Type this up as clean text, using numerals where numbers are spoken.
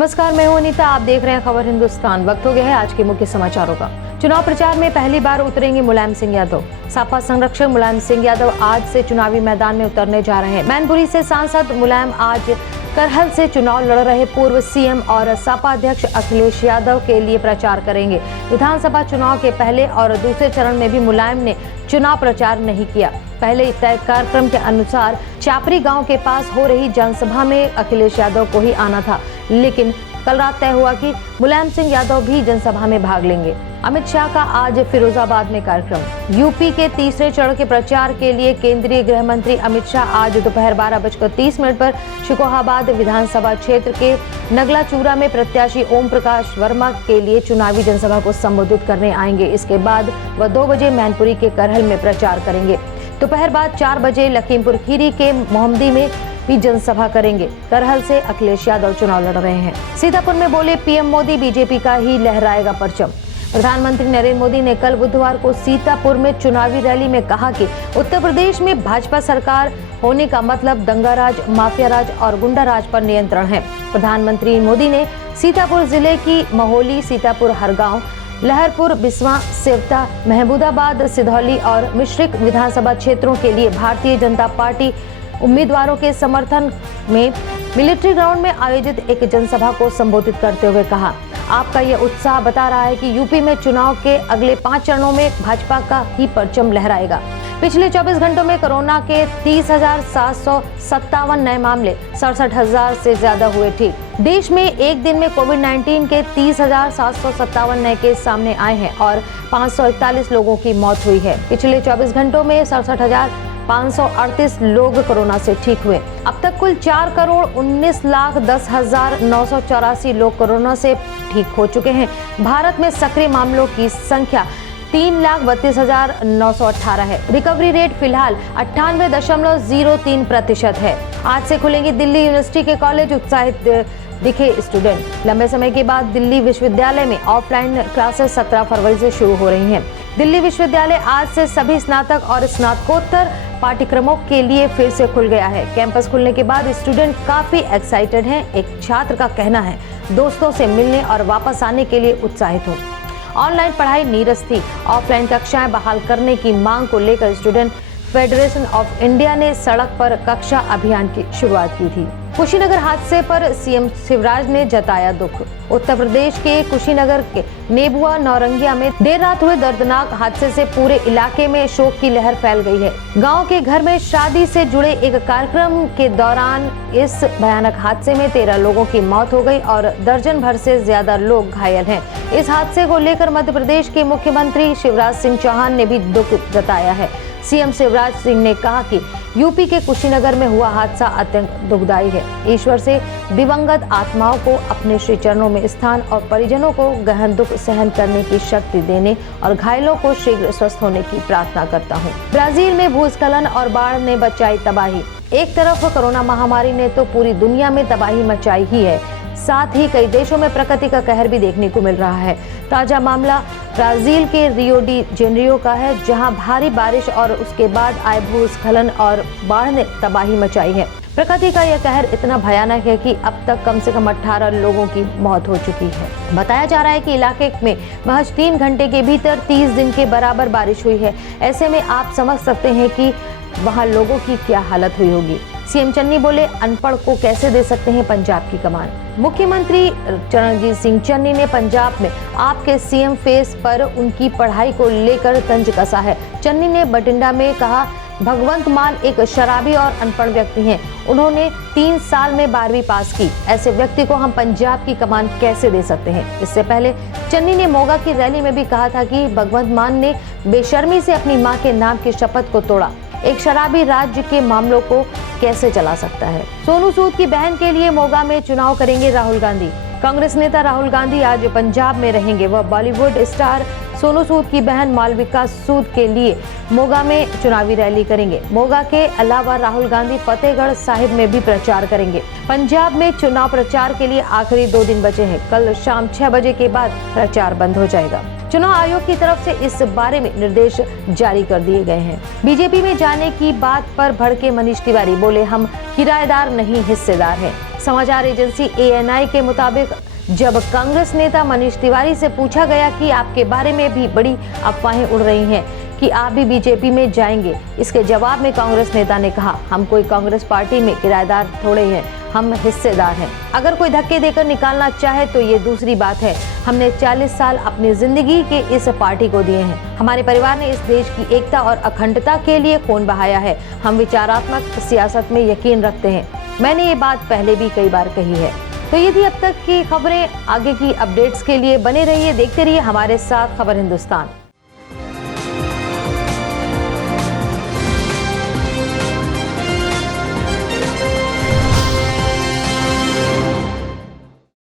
नमस्कार, मैं हूं अनीता। आप देख रहे हैं खबर हिंदुस्तान। वक्त हो गया है आज के मुख्य समाचारों का। चुनाव प्रचार में पहली बार उतरेंगे मुलायम सिंह यादव। सपा संरक्षक मुलायम सिंह यादव आज से चुनावी मैदान में उतरने जा रहे हैं। मैनपुरी से सांसद मुलायम आज करहल से चुनाव लड़ रहे पूर्व सीएम और सपा अध्यक्ष अखिलेश यादव के लिए प्रचार करेंगे। विधानसभा चुनाव के पहले और दूसरे चरण में भी मुलायम ने चुनाव प्रचार नहीं किया। पहले तय कार्यक्रम के अनुसार चापरी गांव के पास हो रही जनसभा में अखिलेश यादव को ही आना था, लेकिन कल रात तय हुआ कि मुलायम सिंह यादव भी जनसभा में भाग लेंगे। अमित शाह का आज फिरोजाबाद में कार्यक्रम। यूपी के तीसरे चरण के प्रचार के लिए केंद्रीय गृह मंत्री अमित शाह आज दोपहर 12:30 पर शिकोहाबाद विधानसभा क्षेत्र के नगलाचूरा में प्रत्याशी ओम प्रकाश वर्मा के लिए चुनावी जनसभा को संबोधित करने आएंगे। इसके बाद वह 2 बजे मैनपुरी के करहल में प्रचार करेंगे। दोपहर बाद 4 बजे लखीमपुर खीरी के मोहम्मदी में भी जनसभा करेंगे। करहल से अखिलेश यादव चुनाव लड़ रहे हैं। सीतापुर में बोले पीएम मोदी बीजेपी का ही लहराएगा परचम। प्रधानमंत्री नरेंद्र मोदी ने कल बुधवार को सीतापुर में चुनावी रैली में कहा कि उत्तर प्रदेश में भाजपा सरकार होने का मतलब दंगाराज, माफिया राज और गुंडा राज पर नियंत्रण है। प्रधानमंत्री मोदी ने सीतापुर जिले की महोली, सीतापुर, हरगांव, लहरपुर, बिस्वा, सेवता, महमूदाबाद, सिधौली और मिश्रिक विधानसभा क्षेत्रों के लिए भारतीय जनता पार्टी उम्मीदवारों के समर्थन में मिलिट्री ग्राउंड में आयोजित एक जनसभा को संबोधित करते हुए कहा, आपका यह उत्साह बता रहा है कि यूपी में चुनाव के अगले 5 चरणों में भाजपा का ही परचम लहराएगा। पिछले 24 घंटों में कोरोना के 30,757 नए मामले, 67,000 से ज्यादा हुए ठीक। देश में एक दिन में कोविड-19 के 30,757 नए केस सामने आए हैं और 541 लोगों की मौत हुई है। पिछले 24 घंटों में 67,538 लोग कोरोना से ठीक हुए। अब तक कुल 4,19,10,984 लोग कोरोना से ठीक हो चुके हैं। भारत में सक्रिय मामलों की संख्या 3,32,918 है। रिकवरी रेट फिलहाल 98.03% है। आज से खुलेंगी दिल्ली यूनिवर्सिटी के कॉलेज, उत्साहित दिखे स्टूडेंट। लंबे समय के बाद दिल्ली विश्वविद्यालय में ऑफलाइन क्लासेस 17 फरवरी से शुरू हो रही हैं। दिल्ली विश्वविद्यालय आज से सभी स्नातक और स्नातकोत्तर पाठ्यक्रमों के लिए फिर से खुल गया है। कैंपस खुलने के बाद स्टूडेंट काफी एक्साइटेड हैं। एक छात्र का कहना है, दोस्तों से मिलने और वापस आने के लिए उत्साहित हूँ। ऑनलाइन पढ़ाई नीरस थी। ऑफलाइन कक्षाएं बहाल करने की मांग को लेकर स्टूडेंट फेडरेशन ऑफ इंडिया ने सड़क पर कक्षा अभियान की शुरुआत की थी। कुशीनगर हादसे पर सीएम शिवराज ने जताया दुख। उत्तर प्रदेश के कुशीनगर के नेबुआ नौरंगिया में देर रात हुए दर्दनाक हादसे से पूरे इलाके में शोक की लहर फैल गई है। गांव के घर में शादी से जुड़े एक कार्यक्रम के दौरान इस भयानक हादसे में 13 लोगों की मौत हो गई और दर्जन भर से ज्यादा लोग घायल हैं। इस हादसे को लेकर मध्य प्रदेश के मुख्यमंत्री शिवराज सिंह चौहान ने भी दुख जताया है। सीएम शिवराज सिंह ने कहा कि यूपी के कुशीनगर में हुआ हादसा अत्यंत दुखदायी है। ईश्वर से दिवंगत आत्माओं को अपने श्री चरणों में स्थान और परिजनों को गहन दुख सहन करने की शक्ति देने और घायलों को शीघ्र स्वस्थ होने की प्रार्थना करता हूँ। ब्राजील में भूस्खलन और बाढ़ ने मचाई तबाही। एक तरफ कोरोना महामारी ने तो पूरी दुनिया में तबाही मचाई ही है, साथ ही कई देशों में प्रकृति का कहर भी देखने को मिल रहा है। ताजा मामला ब्राजील के रियो डी जेनेरियो का है, जहां भारी बारिश और उसके बाद आए भूस्खलन और बाढ़ ने तबाही मचाई है। प्रकृति का यह कहर इतना भयानक है कि अब तक कम से कम 18 लोगों की मौत हो चुकी है। बताया जा रहा है कि इलाके में महज 3 घंटे के भीतर 30 दिन के बराबर बारिश हुई है। ऐसे में आप समझ सकते हैं कि वहाँ लोगों की क्या हालत हुई होगी। सीएम चन्नी बोले, अनपढ़ को कैसे दे सकते हैं पंजाब की कमान। मुख्यमंत्री चरणजीत सिंह चन्नी ने पंजाब में आपके सीएम फेस पर उनकी पढ़ाई को लेकर तंज कसा है। चन्नी ने बठिंडा में कहा, भगवंत मान एक शराबी और अनपढ़ व्यक्ति हैं। उन्होंने 3 साल में 12वीं पास की। ऐसे व्यक्ति को हम पंजाब की कमान कैसे दे सकते हैं। इससे पहले चन्नी ने मोगा की रैली में भी कहा था कि भगवंत मान ने बेशर्मी से अपनी मां के नाम की शपथ को तोड़ा। एक शराबी राज्य के मामलों को कैसे चला सकता है। सोनू सूद की बहन के लिए मोगा में चुनाव करेंगे राहुल गांधी। कांग्रेस नेता राहुल गांधी आज पंजाब में रहेंगे। वह बॉलीवुड स्टार सोनू सूद की बहन मालविका सूद के लिए मोगा में चुनावी रैली करेंगे। मोगा के अलावा राहुल गांधी फतेहगढ़ साहिब में भी प्रचार करेंगे। पंजाब में चुनाव प्रचार के लिए आखिरी 2 दिन बचे हैं। कल शाम 6 बजे के बाद प्रचार बंद हो जाएगा। चुनाव आयोग की तरफ से इस बारे में निर्देश जारी कर दिए गए हैं। बीजेपी में जाने की बात पर भड़के मनीष तिवारी बोले, हम किराएदार नहीं हिस्सेदार हैं। समाचार एजेंसी ANI के मुताबिक जब कांग्रेस नेता मनीष तिवारी से पूछा गया कि आपके बारे में भी बड़ी अफवाहें उड़ रही हैं कि आप भी बीजेपी में जाएंगे, इसके जवाब में कांग्रेस नेता ने कहा, हम कोई कांग्रेस पार्टी में किराएदार थोड़े हैं, हम हिस्सेदार हैं। अगर कोई धक्के देकर निकालना चाहे तो ये दूसरी बात है। हमने 40 साल अपनी जिंदगी के इस पार्टी को दिए हैं। हमारे परिवार ने इस देश की एकता और अखंडता के लिए खून बहाया है। हम विचारात्मक सियासत में यकीन रखते हैं। मैंने ये बात पहले भी कई बार कही है। तो ये थी अब तक की खबरें। आगे की अपडेट्स के लिए बने रहिए, देखते रहिए हमारे साथ खबर हिंदुस्तान।